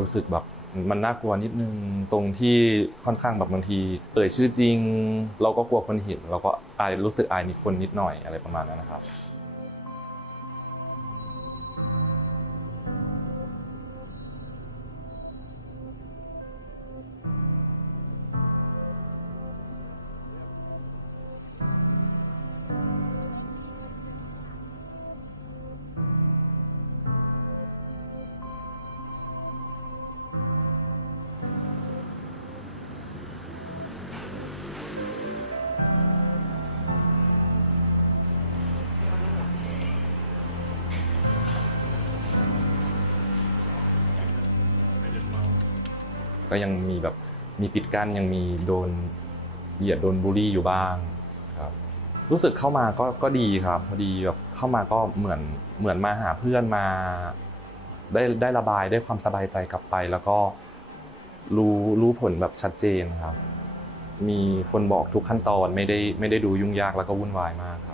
รู้สึกแบบมันน่ากลัวนิดนึงตรงที่ค่อนข้างแบบบางที เอ่ยชื่อจริง เราก็กลัวคนเห็น เราก็อายรู้สึกอายนิดคนนิดหน่อยอะไรประมาณนั้นนะครับ ก็ยังมีแบบมีปิดกั้นยังมีโดนเหยียดโดนบูลลี่อยู่บ้างครับ รู้สึกเข้ามาก็ก็ดีครับ พอดีแบบเข้ามาก็เหมือนเหมือนมาหาเพื่อนมา ได้ได้ระบายได้ความสบายใจกลับไป แล้วก็รู้รู้ผลแบบชัดเจนครับ มีคนบอกทุกขั้นตอนไม่ได้ไม่ได้ดูยุ่งยากแล้วก็วุ่นวายมากครับ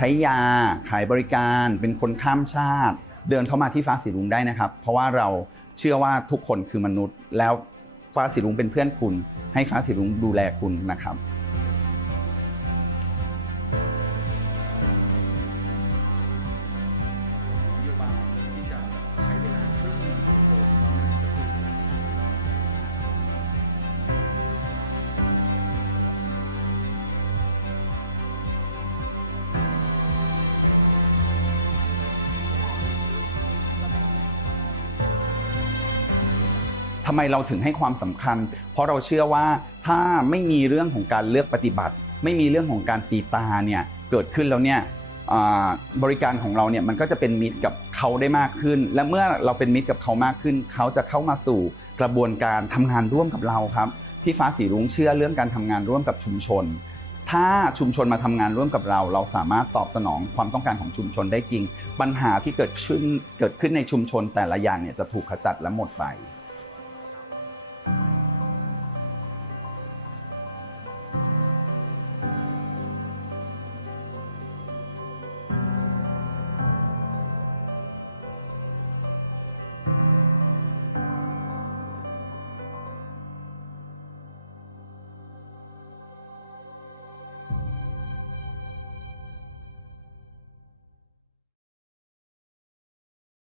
ช้ยาขายบริการ เป็นคนข้ามชาติ เดินเข้ามาที่ฟ้าสีลุงได้นะครับ เพราะว่าเราเชื่อว่าทุกคนคือมนุษย์ แล้วฟ้าสีลุงเป็นเพื่อนคุณ ให้ฟ้าสีลุงดูแลคุณนะครับำไมเราถึงให้ความสำคัญ เพราะเราเชื่อว่าถ้าไม่มีเรื่องของการเลือกปฏิบัติ ไม่มีเรื่องของการตีตาเนี่ยเกิดขึ้นแล้วเนี่ยบริการของเราเนี่ยมันก็จะเป็นมิตรกับเขาได้มากขึ้น และเมื่อเราเป็นมิตรกับเขามากขึ้น เขาจะเข้ามาสู่กระบวนการทำงานร่วมกับเราครับ ที่ฟ้าสีรุ้งเชื่อเรื่องการทำงานร่วมกับชุมชน ถ้าชุมชนมาทำงานร่วมกับเรา เราสามารถตอบสนองความต้องการของชุมชนได้จริง ปัญหาที่เกิดขึ้นเกิดขึ้นในชุมชนแต่ละอย่างเนี่ยจะถูกขจัดและหมดไป